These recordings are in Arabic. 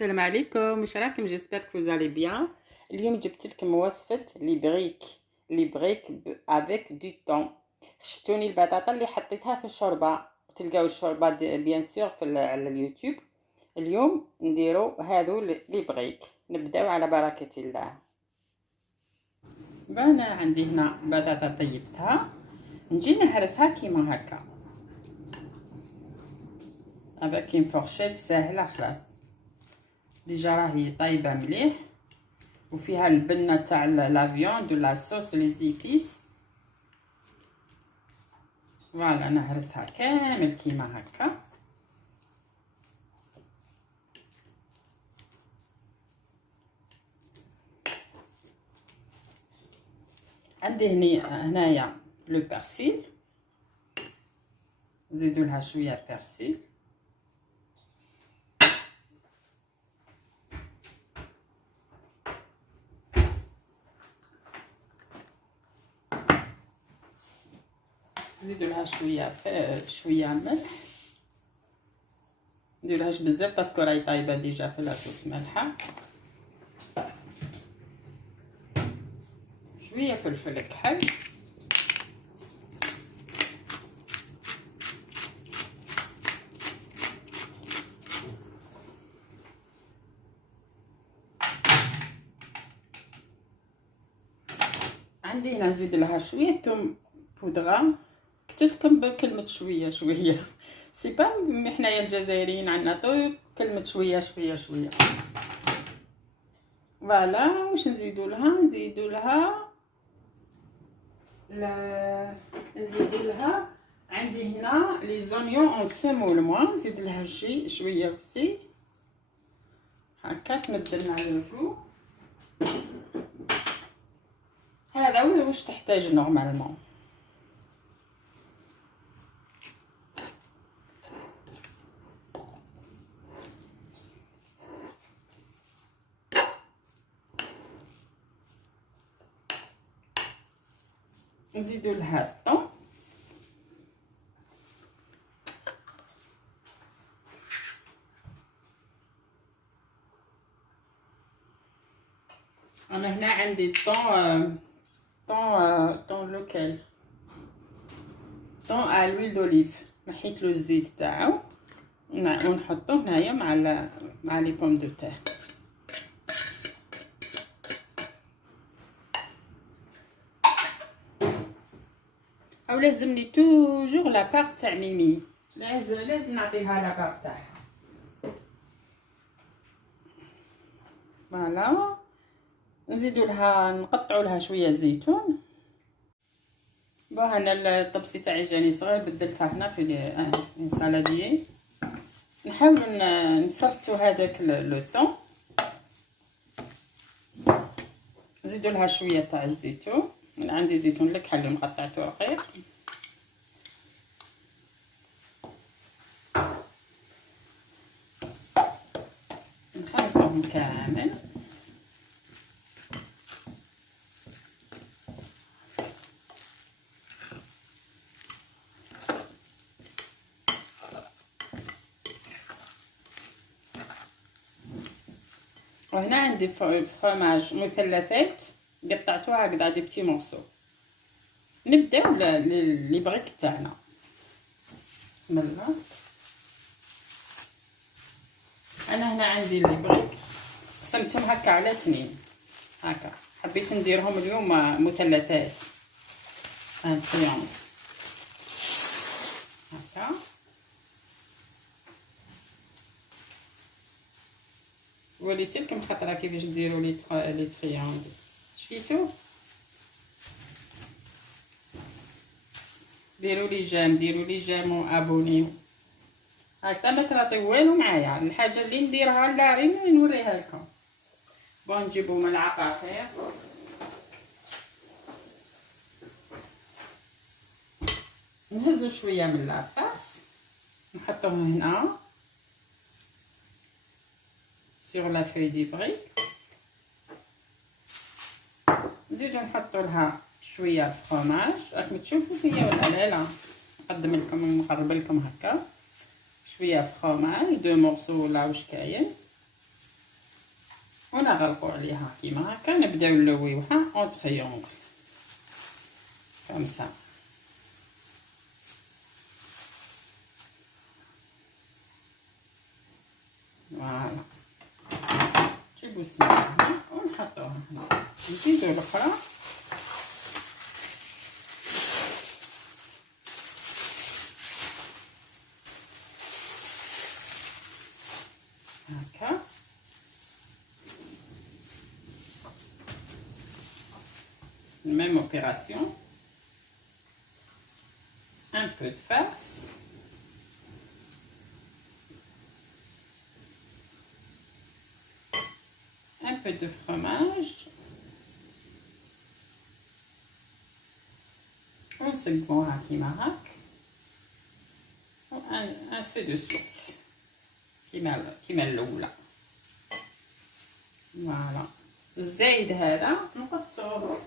السلام عليكم، واش راكم؟ جيسبر كو زالي بيان. اليوم جبت لكم وصفه لي بريك افيك دو طون. شتوني البطاطا اللي حطيتها في الشوربه، تلقاو الشوربه بيان سور على اليوتيوب. اليوم نديرو هادو لي بريك. نبداو على بركه الله. انا عندي هنا بطاطا طيبتها، نجي نهرسها كيما هكا avec une fourchette ساهله. خلاص ديجا راهي طايبه مليح، وفيها البنه تاع لا فيوند ولا صوص لي زيبيس. فوالا نهرسها كامل كيما هكا. عندي هنايا لو بيرسيل، نزيدو لها شويه بيرسيل. نزيدو لها شويه ملح، نديرلهاش بزاف باسكو راهي طايبه ديجا في لاصوص مالحه. شويه فلفل كحل، عندي هنا نزيد لها شويه ثوم بودره. كتبت لكم بكلمه شويه شويه، سي با حنايا الجزائريين عندنا طول كلمه شويه شويه شويه. فوالا واش نزيدو لها؟ نزيدو لها عندي هنا لي زونيون اون سيمول. موا نزيد لها شويه وسي هكا تمدلنا على الجو. هذا هو واش تحتاج نورمالمون. نزيدو لها الطون، انا هنا عندي طون لوكال، طون ا لويل دوليف. نحيت له الزيت تاعو ونحطوه هنايا مع لي بوم دو تير. او لازمني توجور لا بار تاع ميمي، لازم نعطيها لا بار تاعها. فوالا نزيدو لها، نقطعوا لها شويه زيتون. انا الطبسي تاعي جاني صغير، بدلتها هنا في سالاديي. نحاولوا نفرطوا هذاك لو طون. نزيدوا لها شويه تاع الزيتون، من عندي زيتون الكحل مقطعته رقيق. نخلطهم كامل. وهنا عندي فرماج مثلثات قطعتوها هكذا دي بتي مورسو. نبداو لي بريك تاعنا. بسم الله. انا هنا عندي لي بريك قسمتهم هكا على 2 هكا، حبيت نديرهم اليوم مثلثات تريانغل هكا. وليت لكم خطره كيفاش ديروا لي تريانغل. شفيتو؟ ديروا لي جيم وابونيو هكا. ما تراطيو والو معايا. الحاجه اللي نديرها لا غير نوريها لكم. بون نجيبو ملعقه خير. نهزو شويه من لافاس نحطوه هنا sur la feuille du brick. نزيدو نحطو لها شويه فرماج. راكم تشوفوا فيا ولا لا؟ نقرب لكم هكا شويه فرماج 2 مورسو ولا واش كاين. ونغلقوا عليها كيما هكا. نبداو نلويوها اون تريونغل كمسا. فوالا نجيبو السماعه ونحطوها هنا. نزيدو الاخرى هكا. Même opération. Un peu de farce. Un peu de fromage. ونصبوها كيما هاك. ainsi de suite كيما الاولى. فوالا. الزايد هذا نقصوه،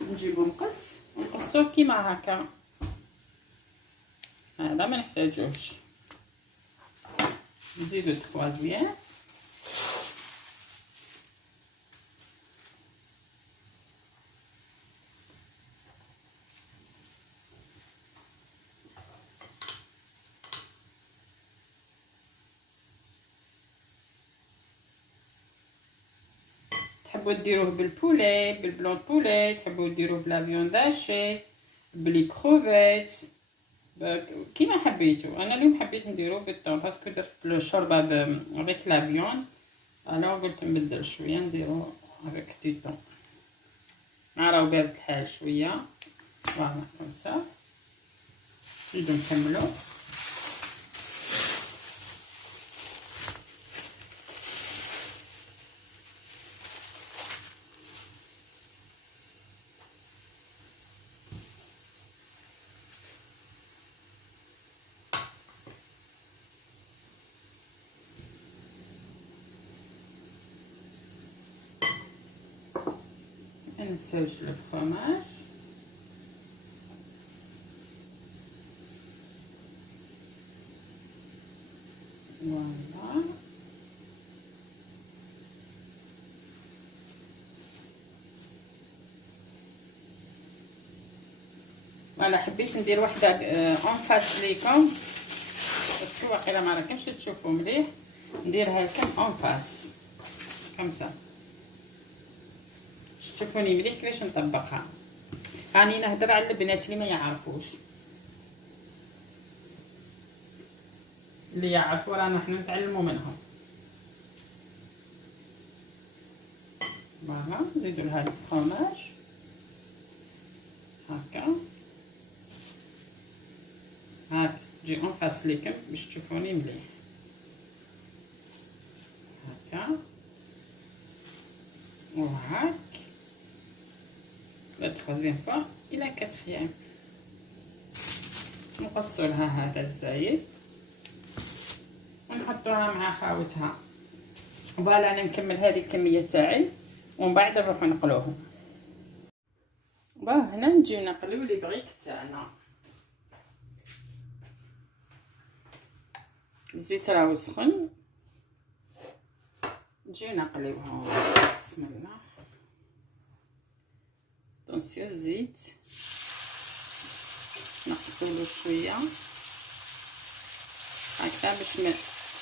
نجيبو مقص ونقصوه كيما هكا. هذا ما نحتاجوش. نزيدو التخوازيام. تحبوا ديروه بالبولي، بالبلون بولي، تحبوا ديروه بلا فيوند هاشي، بلي كروفيت، كيما حبيتو. انا اليوم حبيت نديرو بالطون باسكو درت الشوربه افيك لا فيوند، انا قلت نبدل شويه نديرو افيك دي طون. راهو بارد الحال شويه. فوالا كومسا. نزيدو نكملو. نسوج الفرماج. فوالا. فوالا حبيت ندير وحده اون فاس ليكم باسكو واقيلا ما راكمش تشوفوا مليح. نديرها لكم اون فاس كمسا تشوفوني مليح كيفاش نطبقها. راني نهضر على البنات اللي ما يعرفوش، اللي يعرفوا رانا حنا نتعلموا منهم. فوالا نزيدو لها الفرماج هكا هاك. جي اون فاس ليكم باش تشوفوني مليح هكا وهاك. لا تخوازيام فوا الى كاتريام. نقصو لها هذا الزايد ونحطوها مع خاوتها. فوالا انا نكمل هذه الكميه تاعي ومن بعد نروحو نقلوهم. باه هنا نجيو نقليو لي بريك تاعنا. الزيت راهو سخن، نجيو نقليوهم. بسم الله. طونسيو الزيت نقصولو شويه هكذا باش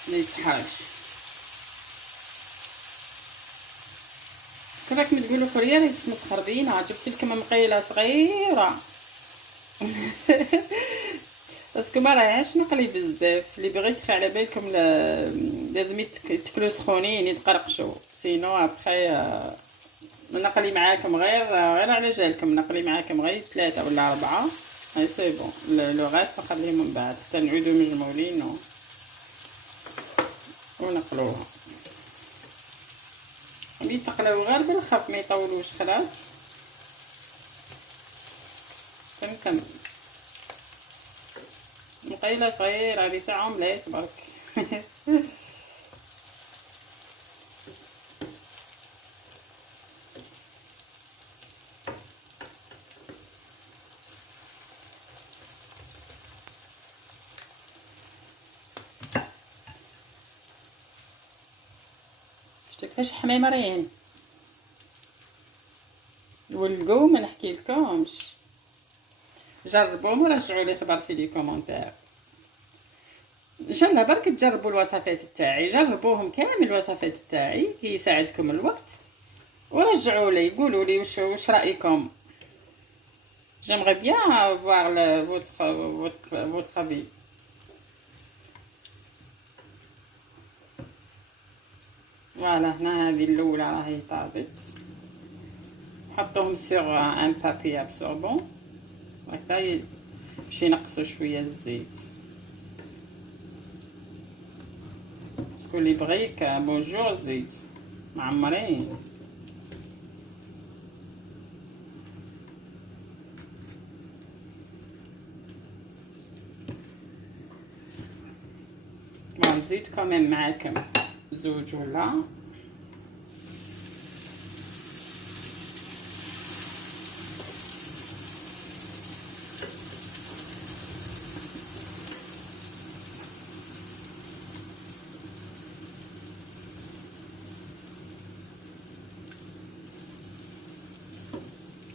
ما يتحرقش. كيفاش تقولوا خويا راه تمسخر بينا. جبت لكم مقيله صغيره باسكو ما راهيش نقلي بزاف. اللي بغيت على بالكم لازم تاكلوا سخونين يتقرقشوا، سينو ابخي نقلي معاكم غير على جالكم. نقلي معاكم غير 3 ولا 4 هاي سي بون. لو غاس نخليه من بعد حتى نعودو مجمولين ونقلوها. يتقلاو غير بالخف ما يطولوش خلاص. كنكمل مقيله صغيره هذه تاع اومليت برك شوف كيفاش حميمرين ولقوا ما نحكي لكمش. جربوهم ورجعوا لي خبر في لي كومونتير. ان شاء الله برك تجربوا الوصفات تاعي، جربوهم كامل الوصفات تاعي كي يساعدكم الوقت، ورجعوا لي قولوا لي واش رايكم. j'aimerais bien voir votre avis. فوالا هنا هذه الاولى راهي طابت، حطوهم سور ان بابي ابسوربون هكا باش ينقصوا شويه الزيت. باسكو لي بريك بونجور زيت معمرين. نزيد كمان معاكم زوج ولا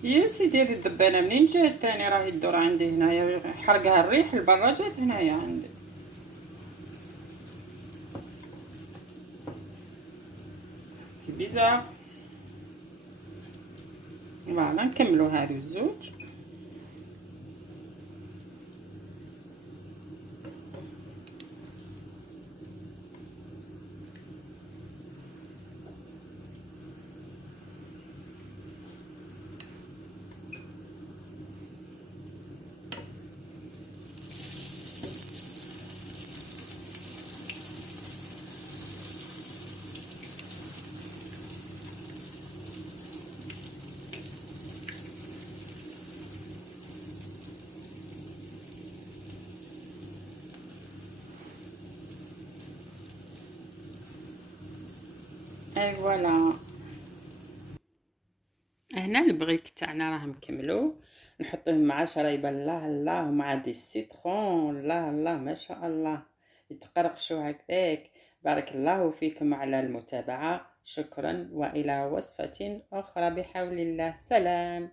يا سيدي. هذه الدبانه منين جات تاني؟ راهي الدور عندي هنايا، حرقها الريح لبرا جات هنايا عندي. سي بيزار. فوالا نكملو هادو الزوج. اي فوالا. هنا البريك تاعنا راه مكملو، نحطوهم مع شرايب الله الله ومع دي السيترون الله الله ما شاء الله يتقرقشوا هكذاك. بارك الله فيكم على المتابعة، شكرا، والى وصفة اخرى بحول الله. سلام.